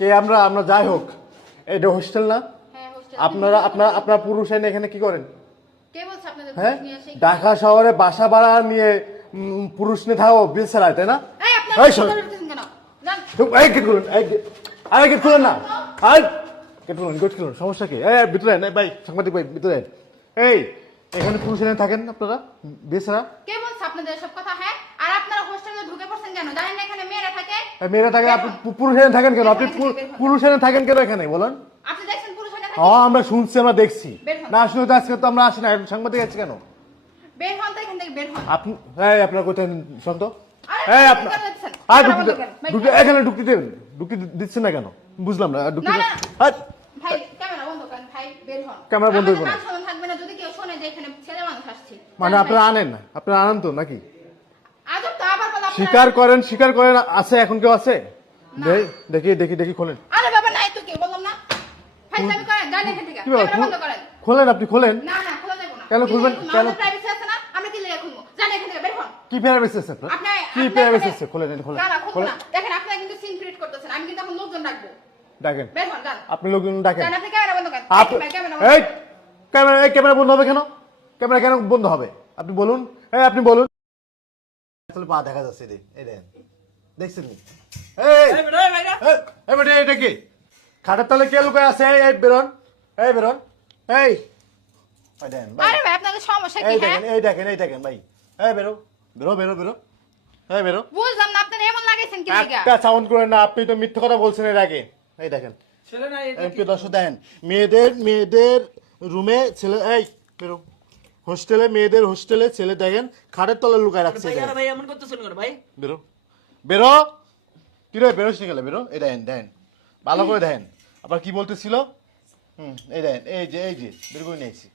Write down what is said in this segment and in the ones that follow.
কে আমরা আমরা যাই হোক এটা হোস্টেল না? হ্যাঁ আপনারা আপনার আপনার পুরুষ এনে এখানে কি করেন? হ্যাঁ? ঢাকা শহরে বাসা ভাড়া নিয়ে পুরুষ নিয়ে থাকো বেচারা তাই না? এই গেট খুলুন আরে গেট খুলুন না। আই গেট খুলুন গেট খুলুন সমস্যা কি? এই ভিতরে এই ভাই সাংবাদিক ভাই ভিতরে এই এখানে পুরুষ এনে থাকেন আপনারা? বেচারা কে বলছে আপনাদের এসব কথা? হ্যাঁ? আর হোস্টেলে ঢুকে পড়ছেন কেন? জানেন না এখানে মেয়েরা থাকে? মেয়েরা থাকেন আপনি পুরুষ এনে থাকেন কেন? আপনি পুরুষ এনে থাকেন কেন এখানে? বলেন। আপনি দেখছেন পুরুষ এখানে থাকে হ্যাঁ আমরা শুনছি আমরা দেখছি। না আসলে তো আজকে তো আমরা আসি না। এখন সাংবাদিক আছে কেন? বের হন তো এখান থেকে বের হন। আপনি এই আপনার কোথায় শান্ত? এই আপনি আপনার আর ঢুকতে এখানে ঢুকতে দেবেন। ঢুকতে দিচ্ছেন না কেন? বুঝলাম না ঢুকতে ভাই ক্যামেরা বন্ধ করেন ভাই বের হন। ক্যামেরা বন্ধ করুন। থাকবে না। যদি কেউ শোনে যে এখানে ছেলে মানুষ আসছে মানে আপনারা আনেন না? আপনারা আনেন তো নাকি আজব তো আবার বলো আপনারা- স্বীকার করেন স্বীকার করেন আছে এখন কেউ আছে? দেখি দেখি দেখি খোলেন। আরে বাবা নাই তো কি বললাম না? ভাই করেন যান এখান থেকে কি ব্যাপার ক্যামেরা বন্ধ করেন। খোলেন আপনি খোলেন। না না খোলা যাবে না। কেন খুলবেন? কেন? কেন প্রাইভেসি আছে না কি লেগে খুলবো? জান এখান থেকে বের হন। কি প্যারাবেস আছে আপনার? কি আপনি আছে? খোলেন এটা খোলেন। না না খুলবো খোলেন। না। দেখেন আপনারা কিন্তু সিন ক্রিয়েট করতেছেন আমি কিন্তু এখন লোকজন রাখব ডাকেন। বের হন যান আপনি লোকজন ডাকেন। আপনি ক্যামেরা বন্ধ করেন। আপনি ক্যামেরা এই ক্যামেরা এই ক্যামেরা বন্ধ হবে কেন? ক্যামেরা কেন বন্ধ হবে? আপনি বলুন। এই আপনি বলুন। আসলে পা দেখা যাচ্ছে রে এই দেখেন। দেখছেন এই বেটা, এটা কি? খাটের তলে কে লুকায় আছে? এই বেরোন। এই বেরোন। এই! এই দেখেন ভাই। আরে ভাই আপনাদের সমস্যা কি এই দেখেন এই দেখেন ভাই। এই বেরো। বেরো বেরো বেরো। এই বেরো। বুঝলাম না আপনারা এমন লাগাইছেন কি একটা সাউন্ড করেন না আপনি তো মিথ্যে কথা বলছেন এর আগে। এই দেখেন। ছেলে না, এটা এই দেখেন মেয়েদের মেয়েদের রুমে ছেলে এই বেরো। হোস্টেলে মেয়েদের হোস্টেলে ছেলে দেখেন খাটের তলে লুকায় রাখছে ভাই, ভাই, এমন করতেছেন কেন ভাই? বেরো। বেরো? কি রে বেরোস নি গেলে বেরো? এই দেখেন দেখেন ভালো করে দেখেন আবার কি বলতেছিল? হুম এই দেখেন এই যে এই যে বের করে নিয়েছি।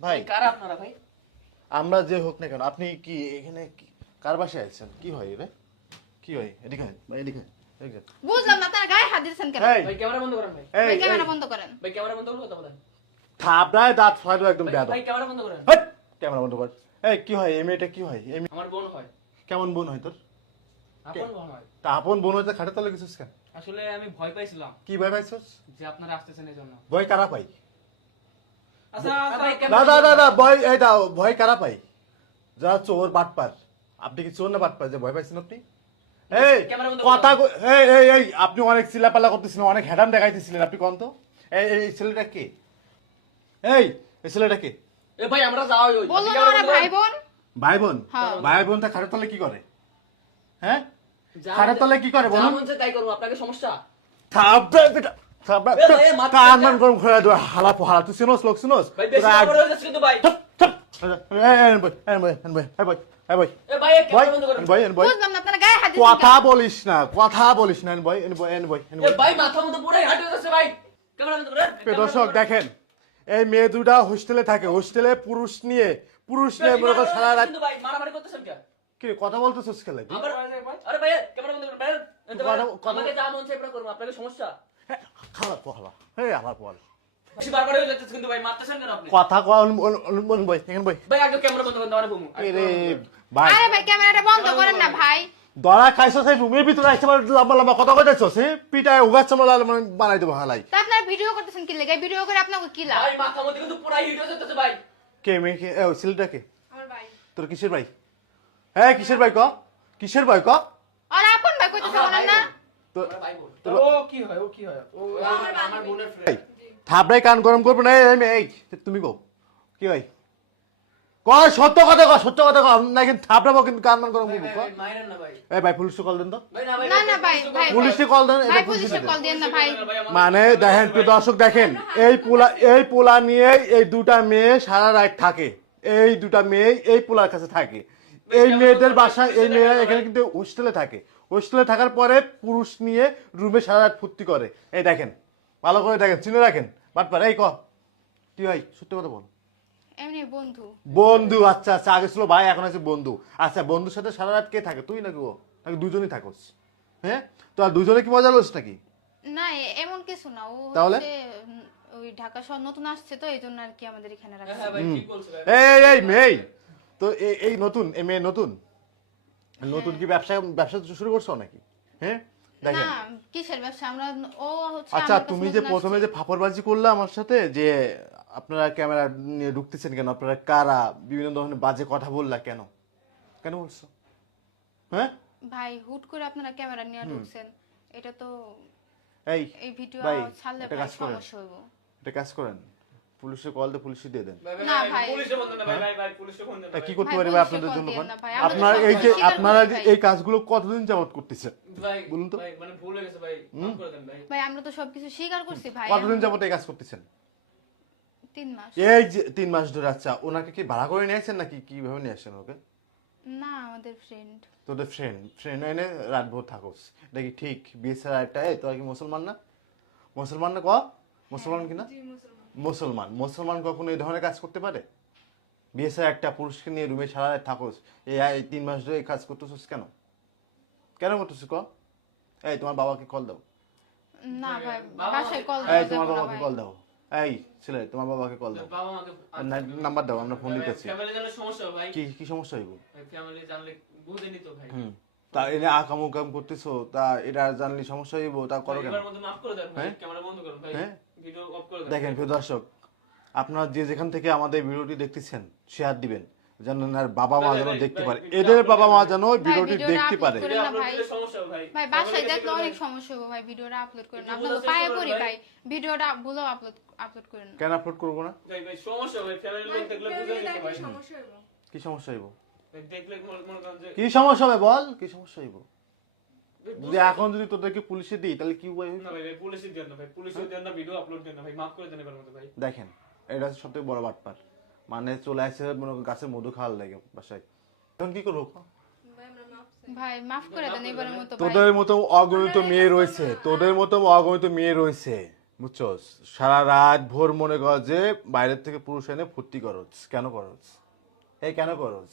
ভাই কারা আপনারা ভাই? আমরা যে হোক না কেন আপনি কি এখানে কার বাসায় আছেন? কি হয় রে কি হয়? এদিকে ভাই এদিকে। বুঝলাম না আপনারা গায়ে হাত দিচ্ছেন কেন? ভাই, ক্যামেরা বন্ধ করেন ভাই। ভাই, ক্যামেরা বন্ধ করেন। ভাই, ক্যামেরা বন্ধ করুন, কথা বলেন। থাবড়ায় দাঁত ফাড়ো একদম ভাই, ক্যামেরা বন্ধ করেন। ক্যামেরা বন্ধ কর। এই কি হয়? এই মেয়েটা কি হয়? এই মেয়ে- আমার বোন হয়। কেমন বোন হয় তোর? আপন বোন হয়। তা আপন বোন হইতে খাটে তলে গেছিস কেন? আসলে আমি ভয় পাইছিলাম কি ভয় পাইছিস? যে আপনারা আসতেছেন এই জন্য। ভয় কারা পাই আচ্ছা আচ্ছা, ভাই, না না না না ভয় এই দাও ভয় কারা পাই যা চোর বাটপার। আপনি কি চোর না বাটপার? যে ভয় পাইছেন আপনি? এই ক্যামেরা বন্ধ কথা কই- এই এই এই আপনি অনেক চিল্লাপাল্লা করতেছিলেন অনেক হ্যাডাম দেখাইতেছিলেন। আপনি কোন তো? এই এই এই ছেলেটা কে? এই এই ছেলেটা কে? এ ভাই, আমরা যাওয়াই ওই। বলল না ওরা ভাই বোন ভাই বোন হ্যাঁ। ভাই বোন তা তলে কি করে হ্যাঁ যা তলে কি করে বলুন তাই করব, আপনাকে সমস্যা? বেটা কান। গরম করে হালা লোক ভাই, বেশি বড় হয়ে কিন্তু কথা বলিস না কথা বলিস না হয়ে দর্শক দেখেন এই মেয়ে দুটা হোস্টেলে থাকে হোস্টেলে পুরুষ নিয়ে পুরুষ নিয়ে মনে করো সারা রাত কিন্তু ভাই, মারামারি করতেছেন কে? কি কথা বলতেছিস খেলে আরে ভাই, ক্যামেরা বন্ধ করেন, যা মন করব, আপনাকে সমস্যা? খারাপ পহলা হ্যাঁ আমার পহল বেশি বারবার যাচ্ছে কিন্তু ভাই, মারতেছেন কেন আপনি? কথা কয়া অনু- বই এখানে বই ভাই, আগে ক্যামেরা বন্ধ করেন, দাঁড়ান বমু। আগে রে ক্যামেরা বন্ধ করেন। ভাই আরে ভাই ক্যামেরাটা বন্ধ করেন না ভাই দরা খাইছো সেই রুমের ভিতরে আসছে আমার লম্বা লম্বা কথা কইতেছো সে পিটায় উগাচ্ছে আমার মানে বানাই দেবো হালাই ভিডিও করতেছেন কি লাগে? ভিডিও করে আপনাকে কি লাভ? ভাই, মাথা মধ্যে কিন্তু পুরাই ভিডিও হয়ে ভাই। কে মে কে? ও সিলটা ছেলেটা কে? আমার ভাই। তোর কিসের ভাই? হ্যাঁ কিসের ভাই ক? কিসের ভাই ক? আর আপন ভাই কইতেছে চাও বলেন না। ভাই তো ভাই বল ও কি হয় ও কি হয়? ও আমার আমার বোনের ফ্রেন্ড এই, থাবড়াই কান গরম করব না এই এই তুমি কও কি ভাই? সত্য কথা ক সত্য কথা না কিন্তু থাবড়াবো কিন্তু কান মান গরম ভাই, করব ভাই, পুলিশে কল দেন তো। না, না, ভাই, ভাই, কল পুলিশে কল দেন ভাই পুলিশে কল দেন না ভাই। মানে দেখেন প্রিয় দর্শক দেখেন এই পোলা এই পোলা নিয়ে এই দুটা মেয়ে সারা রাত থাকে। এই দুটা মেয়ে এই পোলার কাছে থাকে। এই মেয়েদের বাসায় এই মেয়েরা এখানে কিন্তু হোস্টেলে থাকে। হোস্টেলে থাকার পরে পুরুষ নিয়ে রুমে সারা রাত ফুর্তি করে। এই দেখেন ভালো করে দেখেন চিনে রাখেন। বাটপার এই ক। কি ভাই সত্যি কথা বল। এমনি বন্ধু। বন্ধু আচ্ছা আচ্ছা আগে ছিল ভাই এখন আছে বন্ধু। আচ্ছা বন্ধুর সাথে সারা রাত কে থাকে? তুই নাকি ও? নাকি দুজনই থাকোস? হ্যাঁ? তো আর দুজনে কি মজা লোস নাকি? না এমন কিছু না। ও তাহলে? ওই ঢাকা শহর নতুন আসছে তো এই জন্য আর কি আমাদের এখানে হ্যাঁ, রাখছে। হ্যাঁ, ভাই, ঠিক বলছে ভাই। এই এই মেয়ে তো এই নতুন এই মেয়ে নতুন? নতুন কি ব্যবসা ব্যবসা শুরু করছ নাকি? হ্যাঁ? দেখেন। না কিসের ব্যবসা? আমরা ও হচ্ছে আচ্ছা তুমি যে প্রথমে যে ফাপড়বাজি করলে আমার সাথে যে আপনারা ক্যামেরা নিয়ে ঢুকতেছেন কেন? আপনারা কারা? বিভিন্ন ধরনের বাজে কথা বললা কেন? কেন বলছো? হ্যাঁ? ভাই হুট করে আপনারা ক্যামেরা নিয়ে ঢুকছেন। এটা তো এই এই ভিডিও ভাই, ছাড়লে ভাই কাজ। সমস্যা হইব। একটা কাজ করেন। পুলিশে কল দিয়ে পুলিশে দিয়ে দেন। না, ভাই। পুলিশে দেন না, ভাই, ভাই, পুলিশে ফোন দেন না, তা কি করতে পারি ভাই? আপনাদের জন্য কোন? আপনার এই যে আপনারা যে এই কাজগুলো কতদিন যাবত করতেছেন? ভাই, বলুন তো। ভাই, মানে ভুল হয়ে গেছে ভাই, মাফ করে দেন ভাই। ভাই আমরা তো সবকিছু স্বীকার করছি ভাই। কতদিন যাবত এই কাজ করতেছেন? তিন মাস। এই যে তিন মাস ধরে আচ্ছা ওনাকে কি ভাড়া করে নিয়ে আসেন নাকি কীভাবে নিয়ে আসেন ওকে? না আমাদের ফ্রেন্ড তোদের ফ্রেন্ড ফ্রেন্ড এনে রাত ভোর থাকোস। এটা কি ঠিক? বিয়ে ছাড়া একটা এই তোরা কি মুসলমান না? মুসলমান না ক? মুসলমান কি না? মুসলমান। মুসলমান। কখনো এই ধরনের কাজ করতে পারে? বিয়ে ছাড়া একটা পুরুষকে নিয়ে রুমে সারা রাত থাকোস। এই এই তিন মাস ধরে এই কাজ করতেছিস কেন? কেন করতেছিস ক? এই তোমার বাবাকে কল দাও। না ভাই বাসায় কল এই তোমার বাবাকে কল দাও। এই ছেলে তোমার বাবাকে কল দাও। বাবা আমাকে নাম্বার দাও আমরা ফোন নিতেছি দিতেছি। ফ্যামিলি জানলে সমস্যা ভাই। কি কি সমস্যা হইব? ফ্যামিলি জানলে বুঝেনি তো ভাই। তা এনে আকাম উকাম করতেছো তা এটা জানলে সমস্যা হইব তা করো কেন? মাফ করে দাও ভাই হ্যাঁ? ক্যামেরা বন্ধ করো ভাই। হ্যাঁ? ভিডিও অফ করে দাও দেখেন প্রিয় দর্শক আপনারা যে যেখান থেকে আমাদের ভিডিওটি দেখতেছেন শেয়ার দিবেন। যেন আর বাবা মা যেন দেখতে পারে। এদের বাবা মা যেন ভিডিওটি দেখতে পারে। ভাই। হবে বাসায় দেখলে অনেক সমস্যা হবে ভাই ভিডিওটা আপলোড করেন আপনাদের পায়ে করুন ভাই। ভিডিওটা ভুলেও আপলোড আপলোড করেন কেন আপলোড করব না? ভাই ভাই সমস্যা ফ্যামিলির লোক দেখলে বুঝে নিতে ভাই কি সমস্যা হইব? দেখলে মনে করেন যে কি সমস্যা হবে বল? কি সমস্যা হইব? যদি এখন যদি তোদেরকে পুলিশে দিই তাহলে কি উপায় হইব? না ভাই ভাই পুলিশে দেন না ভাই পুলিশে দেন না ভিডিও আপলোড দেন না ভাই মাফ করে দেন এবার মতো ভাই। দেখেন এটা হচ্ছে সবথেকে বড় বাটপার। মানে চলে আসে মনে করো গাছের মধু খাওয়ার লাগে বাসায়। এখন কি করব? ভাই মাফ করে দেন এবারের মতো ভাই। তোদের মতো অগণিত মেয়ে রয়েছে তোদের মতো অগণিত মেয়ে রয়েছে বুঝছস? সারা রাত ভোর মনে কর যে বাইরের থেকে পুরুষ এনে ফুর্তি করছ কেন করছ এই কেন করছ